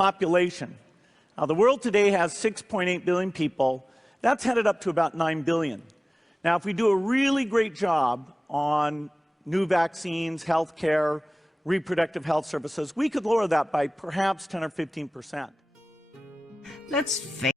Population. Now, the world today has 6.8 billion people. That's headed up to about 9 billion. Now, if we do a really great job on new vaccines, healthcare, reproductive health services, we could lower that by perhaps 10 or 15%. Let's face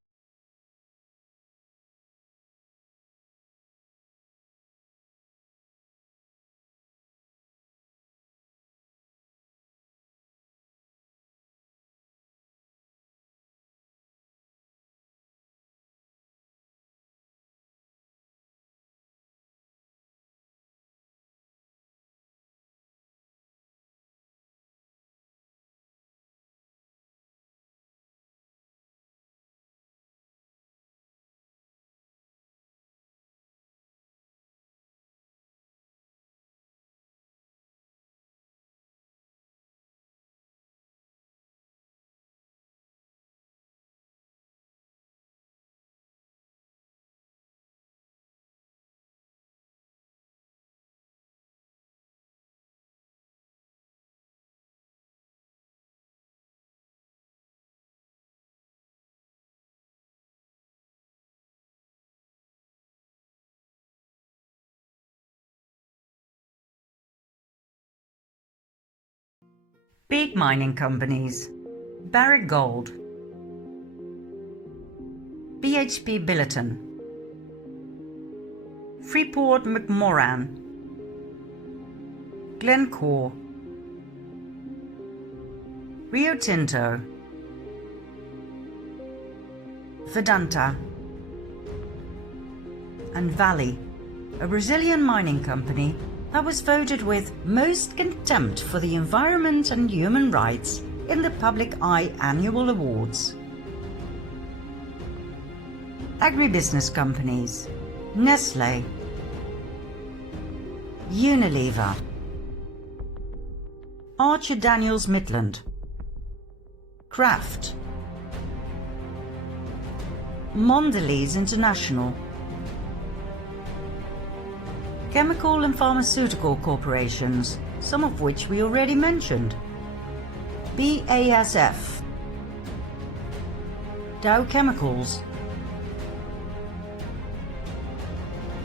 big mining companies: Barrick Gold, BHP Billiton, Freeport-McMoRan, Glencore, Rio Tinto, Vedanta, and Vale, a Brazilian mining company that was voted with most contempt for the environment and human rights in the Public Eye Annual Awards. Agribusiness companies: Nestlé, Unilever, Archer Daniels Midland, Kraft, Mondelez International, chemical and pharmaceutical corporations, some of which we already mentioned: BASF, Dow Chemicals,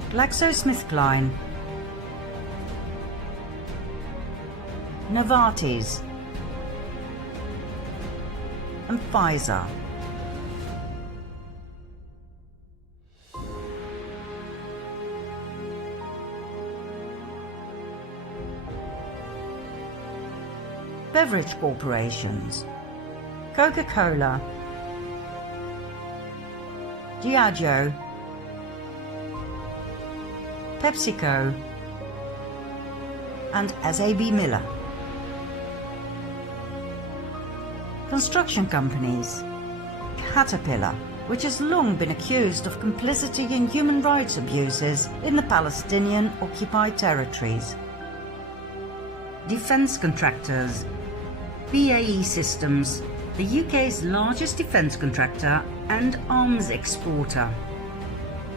GlaxoSmithKline, Novartis, and Pfizer. Beverage corporations: Coca-Cola, Diageo, PepsiCo, and SAB Miller. Construction companies: Caterpillar, which has long been accused of complicity in human rights abuses in the Palestinian-occupied territories. Defence contractors: BAE Systems, the UK's largest defence contractor and arms exporter.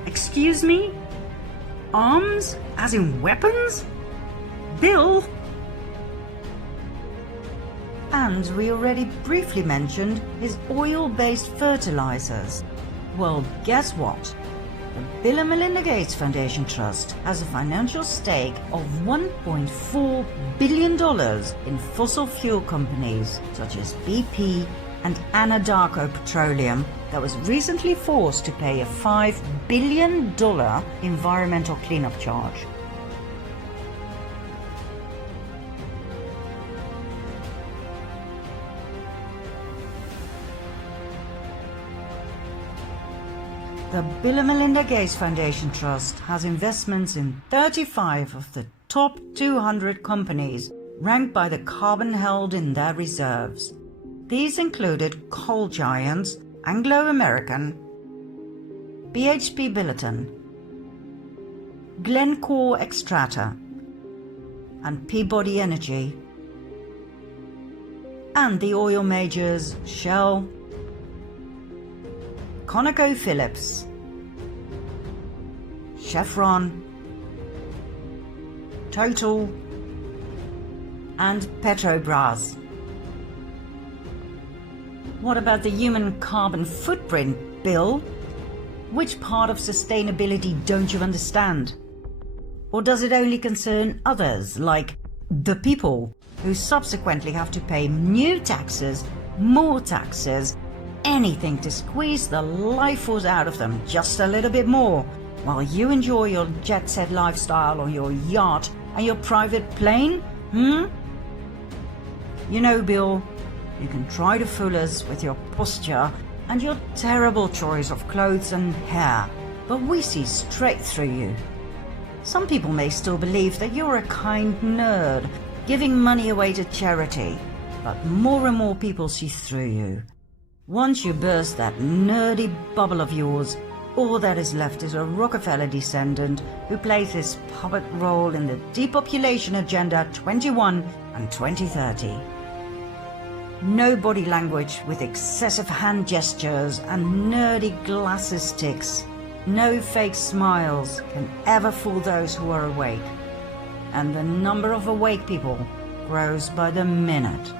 Excuse me? Arms? As in weapons? Bill? And we already briefly mentioned his oil-based fertilizers. Well, guess what? The Bill and Melinda Gates Foundation Trust has a financial stake of $1.4 billion in fossil fuel companies such as BP and Anadarko Petroleum that was recently forced to pay a $5 billion environmental cleanup charge. The Bill and Melinda Gates Foundation Trust has investments in 35 of the top 200 companies ranked by the carbon held in their reserves. These included coal giants Anglo American, BHP Billiton, Glencore Xstrata, and Peabody Energy, and the oil majors Shell, ConocoPhillips, Chevron, Total, and Petrobras. What about the human carbon footprint, Bill? Which part of sustainability don't you understand? Or does it only concern others, like the people, who subsequently have to pay new taxes, more taxes, anything to squeeze the life force out of them just a little bit more, while you enjoy your jet-set lifestyle on your yacht and your private plane? You know, Bill, you can try to fool us with your posture and your terrible choice of clothes and hair, but we see straight through you. Some people may still believe that you're a kind nerd, giving money away to charity, but more and more people see through you. Once you burst that nerdy bubble of yours, all that is left is a Rockefeller descendant who plays his puppet role in the Depopulation Agenda 21 and 2030. No body language with excessive hand gestures and nerdy glasses sticks. No fake smiles can ever fool those who are awake. And the number of awake people grows by the minute.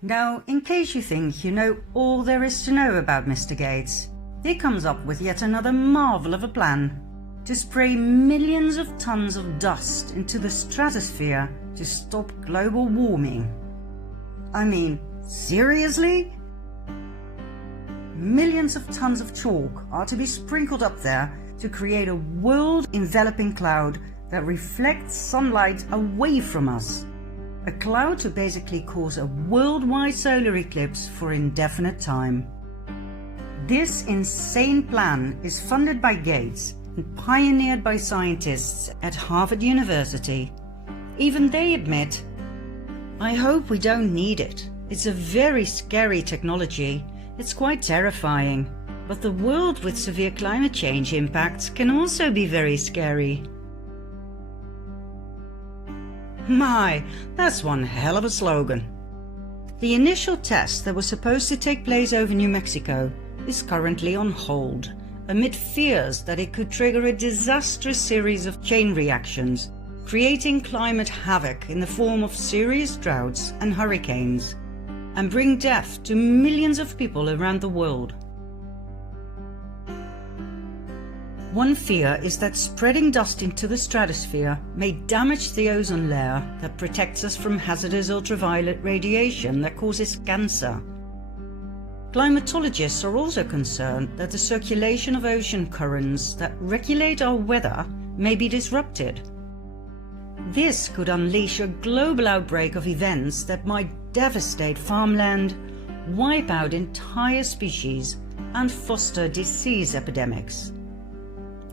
Now, in case you think you know all there is to know about Mr. Gates, he comes up with yet another marvel of a plan to spray millions of tons of dust into the stratosphere to stop global warming. I mean, seriously? Millions of tons of chalk are to be sprinkled up there to create a world-enveloping cloud that reflects sunlight away from us. A cloud to basically cause a worldwide solar eclipse for indefinite time. This insane plan is funded by Gates and pioneered by scientists at Harvard University. Even they admit, "I hope we don't need it. It's a very scary technology. It's quite terrifying. But the world with severe climate change impacts can also be very scary." My, that's one hell of a slogan. The initial test that was supposed to take place over New Mexico is currently on hold, amid fears that it could trigger a disastrous series of chain reactions, creating climate havoc in the form of serious droughts and hurricanes, and bring death to millions of people around the world. One fear is that spreading dust into the stratosphere may damage the ozone layer that protects us from hazardous ultraviolet radiation that causes cancer. Climatologists are also concerned that the circulation of ocean currents that regulate our weather may be disrupted. This could unleash a global outbreak of events that might devastate farmland, wipe out entire species, and foster disease epidemics.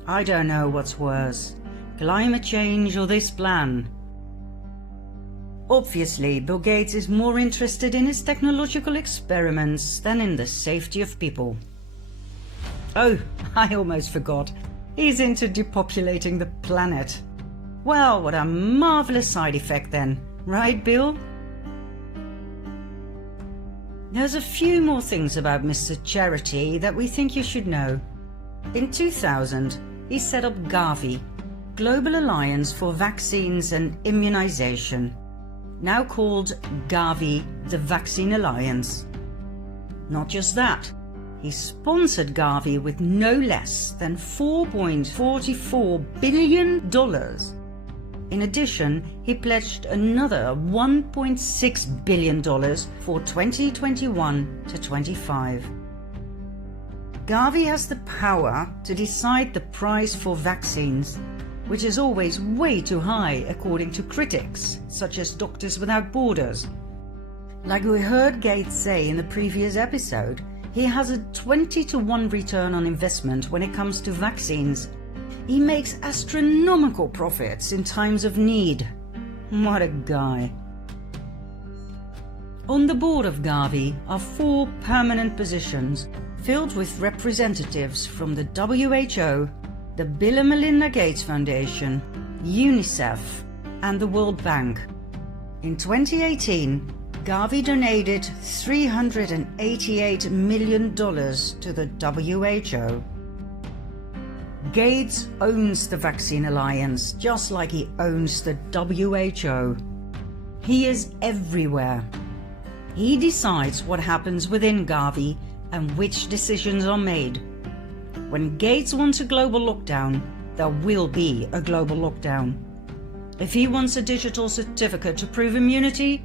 I don't know what's worse, climate change or this plan. Obviously, Bill Gates is more interested in his technological experiments than in the safety of people. Oh, I almost forgot. He's into depopulating the planet. Well, what a marvelous side effect then, right, Bill? There's a few more things about Mr. Charity that we think you should know. In 2000, he set up Gavi, Global Alliance for Vaccines and Immunization, now called Gavi, the Vaccine Alliance. Not just that, he sponsored Gavi with no less than $4.44 billion. In addition, he pledged another $1.6 billion for 2021 to 25. Gavi has the power to decide the price for vaccines, which is always way too high according to critics, such as Doctors Without Borders. Like we heard Gates say in the previous episode, he has a 20-to-1 return on investment when it comes to vaccines. He makes astronomical profits in times of need. What a guy. On the board of Gavi are 4 permanent positions filled with representatives from the WHO, the Bill and Melinda Gates Foundation, UNICEF, and the World Bank. In 2018, Gavi donated $388 million to the WHO. Gates owns the Vaccine Alliance just like he owns the WHO. He is everywhere. He decides what happens within Gavi and which decisions are made. When Gates wants a global lockdown, there will be a global lockdown. If he wants a digital certificate to prove immunity,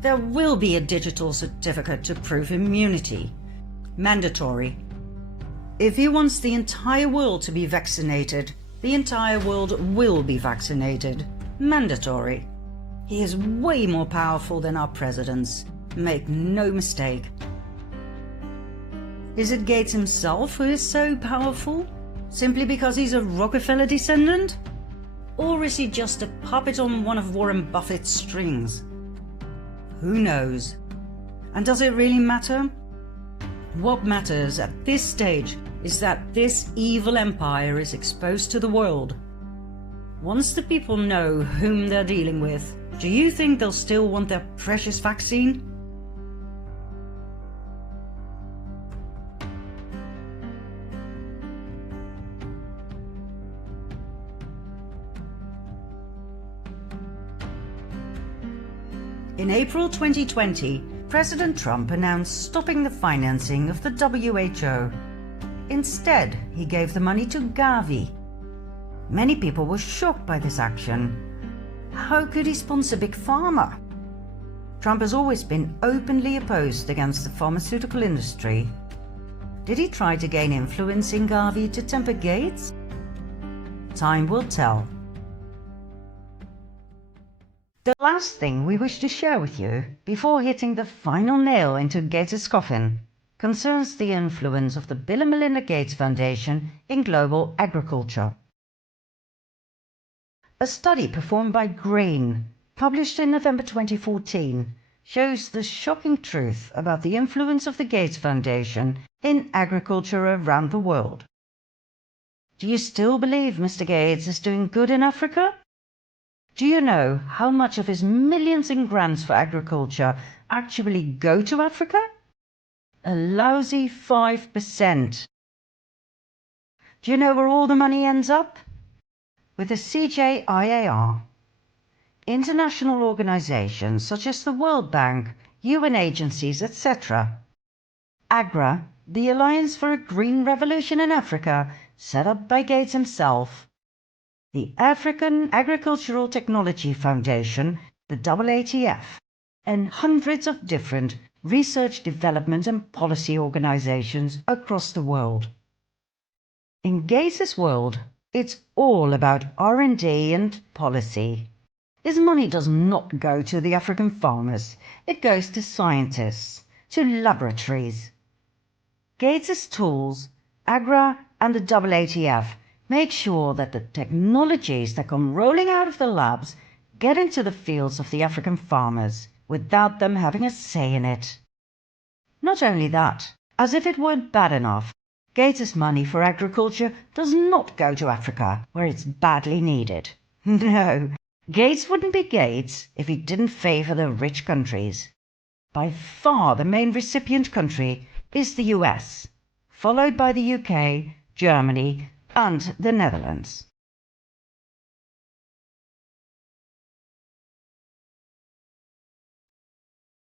there will be a digital certificate to prove immunity. Mandatory. If he wants the entire world to be vaccinated, the entire world will be vaccinated. Mandatory. He is way more powerful than our presidents. Make no mistake. Is it Gates himself who is so powerful? Simply because he's a Rockefeller descendant? Or is he just a puppet on one of Warren Buffett's strings? Who knows? And does it really matter? What matters at this stage is that this evil empire is exposed to the world. Once the people know whom they're dealing with, do you think they'll still want their precious vaccine? In April 2020, President Trump announced stopping the financing of the WHO. Instead, he gave the money to Gavi. Many people were shocked by this action. How could he sponsor Big Pharma? Trump has always been openly opposed against the pharmaceutical industry. Did he try to gain influence in Gavi to temper Gates? Time will tell. The last thing we wish to share with you, before hitting the final nail into Gates' coffin, concerns the influence of the Bill and Melinda Gates Foundation in global agriculture. A study performed by Grain, published in November 2014, shows the shocking truth about the influence of the Gates Foundation in agriculture around the world. Do you still believe Mr. Gates is doing good in Africa? Do you know how much of his millions in grants for agriculture actually go to Africa? A lousy 5%. Do you know where all the money ends up? With the CJIAR. International organizations such as the World Bank, UN agencies, etc. AGRA, the Alliance for a Green Revolution in Africa, set up by Gates himself. The African Agricultural Technology Foundation, the AATF, and hundreds of different research, development and policy organizations across the world. In Gates' world, it's all about R&D and policy. His money does not go to the African farmers, it goes to scientists, to laboratories. Gates' tools, AGRA and the AATF, make sure that the technologies that come rolling out of the labs get into the fields of the African farmers without them having a say in it. Not only that, as if it weren't bad enough, Gates' money for agriculture does not go to Africa, where it's badly needed. No, Gates wouldn't be Gates if he didn't favor the rich countries. By far the main recipient country is the US, followed by the UK, Germany, and the Netherlands.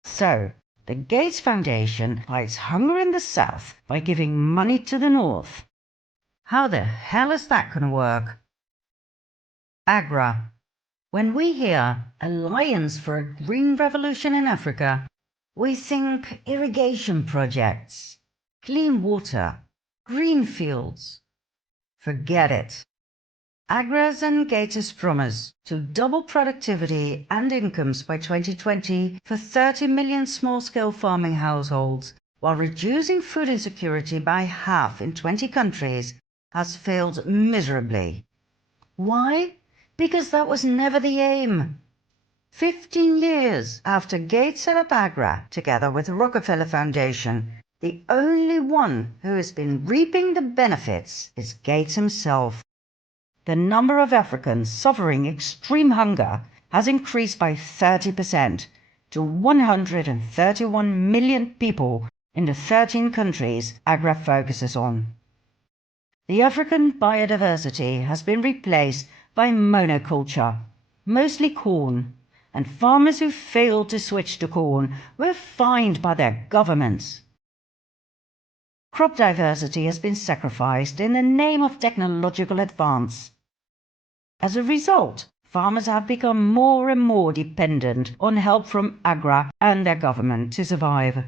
So, the Gates Foundation fights hunger in the South by giving money to the North. How the hell is that going to work? AGRA. When we hear Alliance for a Green Revolution in Africa, we think irrigation projects, clean water, green fields. Forget it. AGRA's and Gates' promise to double productivity and incomes by 2020 for 30 million small-scale farming households, while reducing food insecurity by half in 20 countries, has failed miserably. Why? Because that was never the aim. 15 years after Gates set up AGRA together with the Rockefeller Foundation, the only one who has been reaping the benefits is Gates himself. the number of Africans suffering extreme hunger has increased by 30% to 131 million people in the 13 countries AGRA focuses on. The African biodiversity has been replaced by monoculture, mostly corn, and farmers who failed to switch to corn were fined by their governments. Crop diversity has been sacrificed in the name of technological advance. As a result, farmers have become more and more dependent on help from AGRA and their government to survive.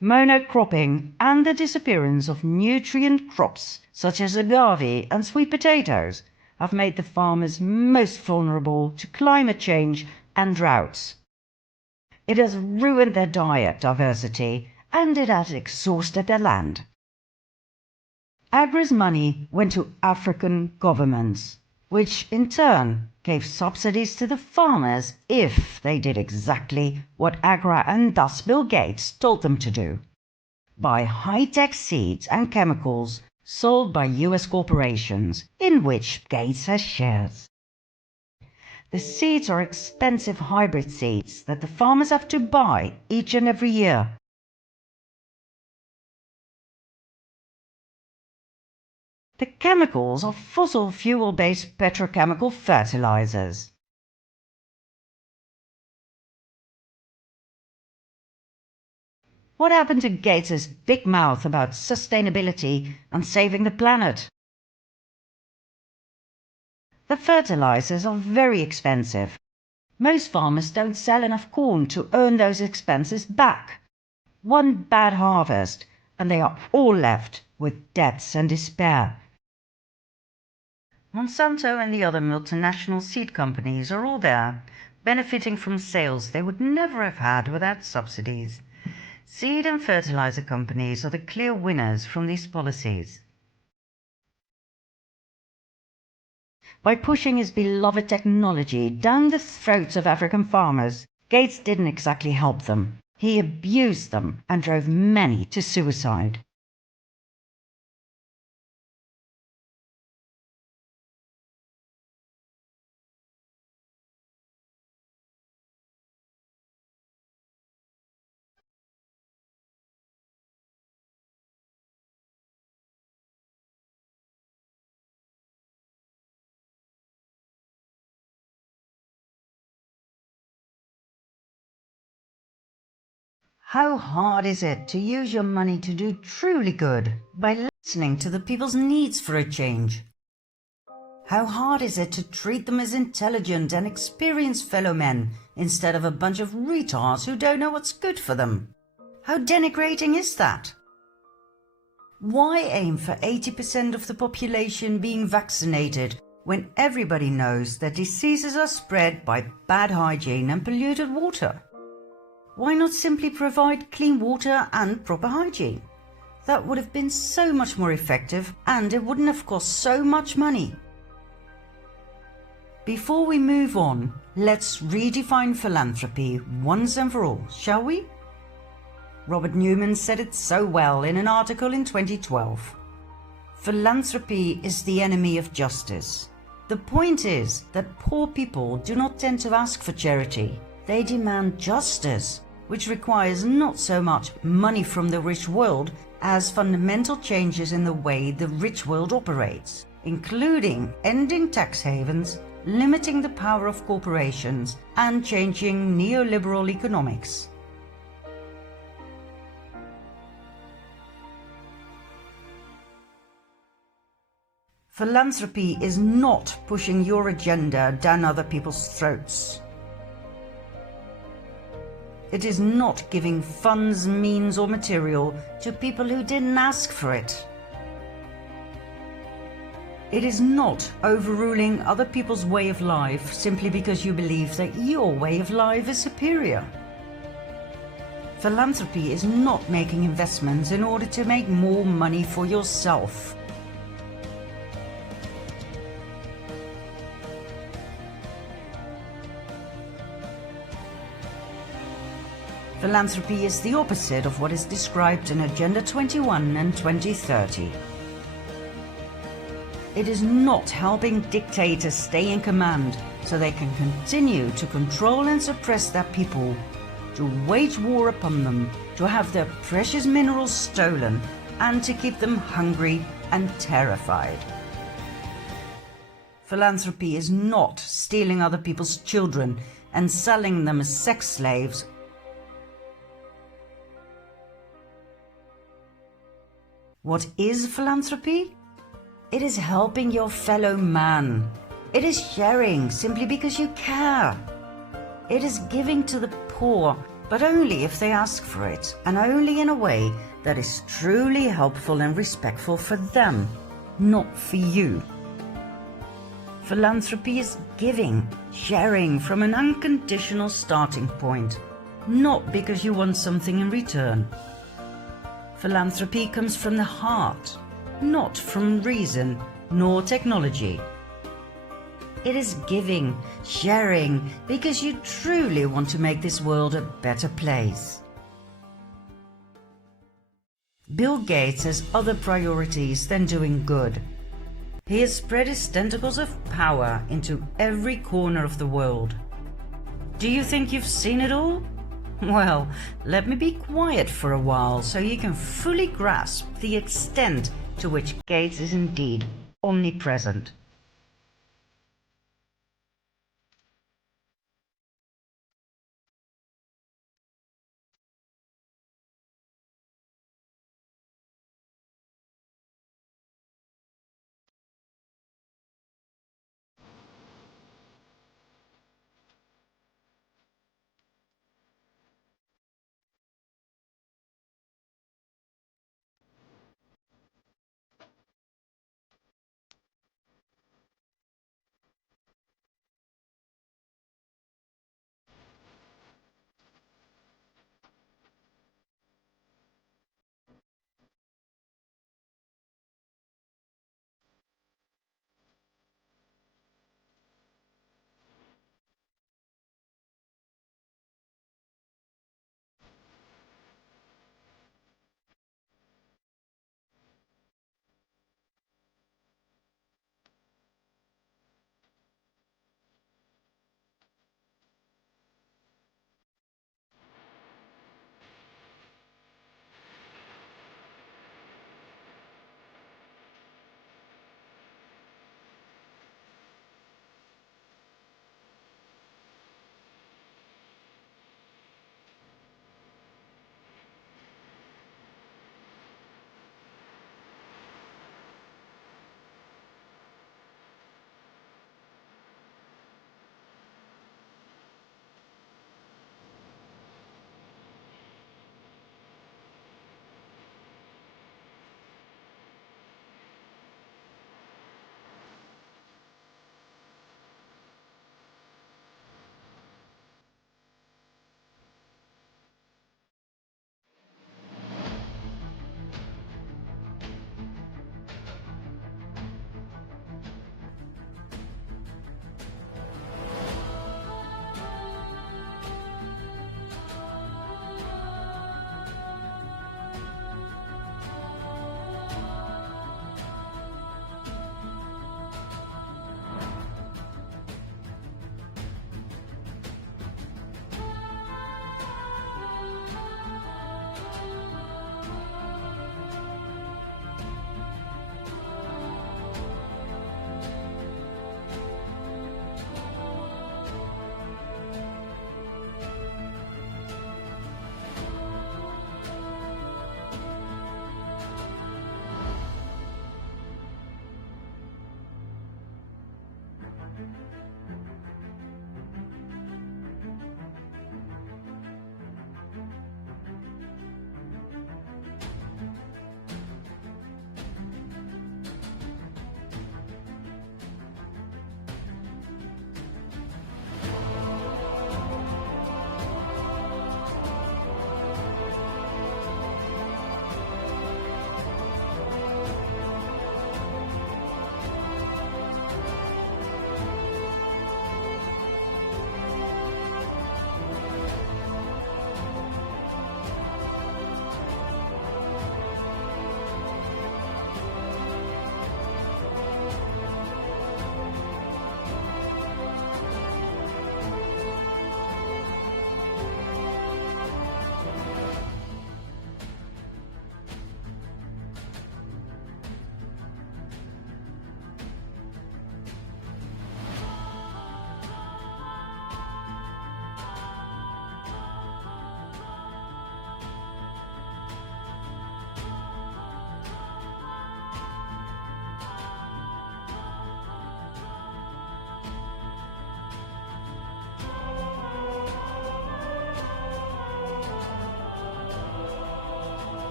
Monocropping and the disappearance of nutrient crops such as agave and sweet potatoes have made the farmers most vulnerable to climate change and droughts. It has ruined their diet diversity and it has exhausted their land. AGRA's money went to African governments, which in turn gave subsidies to the farmers if they did exactly what AGRA and thus Bill Gates told them to do: buy high-tech seeds and chemicals sold by US corporations in which Gates has shares. The seeds are expensive hybrid seeds that the farmers have to buy each and every year. The chemicals are fossil fuel-based petrochemical fertilizers. What happened to Gates's big mouth about sustainability and saving the planet? The fertilizers are very expensive. Most farmers don't sell enough corn to earn those expenses back. One bad harvest, and they are all left with debts and despair. Monsanto and the other multinational seed companies are all there, benefiting from sales they would never have had without subsidies. Seed and fertilizer companies are the clear winners from these policies. By pushing his beloved technology down the throats of African farmers, Gates didn't exactly help them. He abused them and drove many to suicide. How hard is it to use your money to do truly good by listening to the people's needs for a change? How hard is it to treat them as intelligent and experienced fellow men instead of a bunch of retards who don't know what's good for them? How denigrating is that? Why aim for 80% of the population being vaccinated when everybody knows that diseases are spread by bad hygiene and polluted water? Why not simply provide clean water and proper hygiene? That would have been so much more effective and it wouldn't have cost so much money. Before we move on, let's redefine philanthropy once and for all, shall we? Robert Newman said it so well in an article in 2012. Philanthropy is the enemy of justice. The point is that poor people do not tend to ask for charity. They demand justice, which requires not so much money from the rich world as fundamental changes in the way the rich world operates, including ending tax havens, limiting the power of corporations, and changing neoliberal economics. Philanthropy is not pushing your agenda down other people's throats. It is not giving funds, means, or material to people who didn't ask for it. It is not overruling other people's way of life simply because you believe that your way of life is superior. Philanthropy is not making investments in order to make more money for yourself. Philanthropy is the opposite of what is described in Agenda 21 and 2030. It is not helping dictators stay in command so they can continue to control and suppress their people, to wage war upon them, to have their precious minerals stolen, and to keep them hungry and terrified. Philanthropy is not stealing other people's children and selling them as sex slaves. What is philanthropy? It is helping your fellow man. It is sharing simply because you care. It is giving to the poor, but only if they ask for it, and only in a way that is truly helpful and respectful for them, not for you. Philanthropy is giving, sharing from an unconditional starting point, not because you want something in return. Philanthropy comes from the heart, not from reason nor technology. It is giving, sharing, because you truly want to make this world a better place. Bill Gates has other priorities than doing good. He has spread his tentacles of power into every corner of the world. Do you think you've seen it all? Well, let me be quiet for a while so you can fully grasp the extent to which Gates is indeed omnipresent.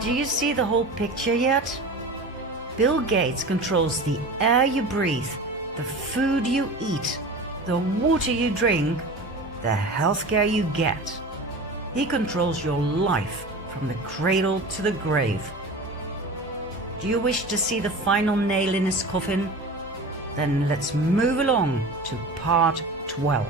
Do you see the whole picture yet? Bill Gates controls the air you breathe, the food you eat, the water you drink, the healthcare you get. He controls your life from the cradle to the grave. Do you wish to see the final nail in his coffin? Then let's move along to part 12.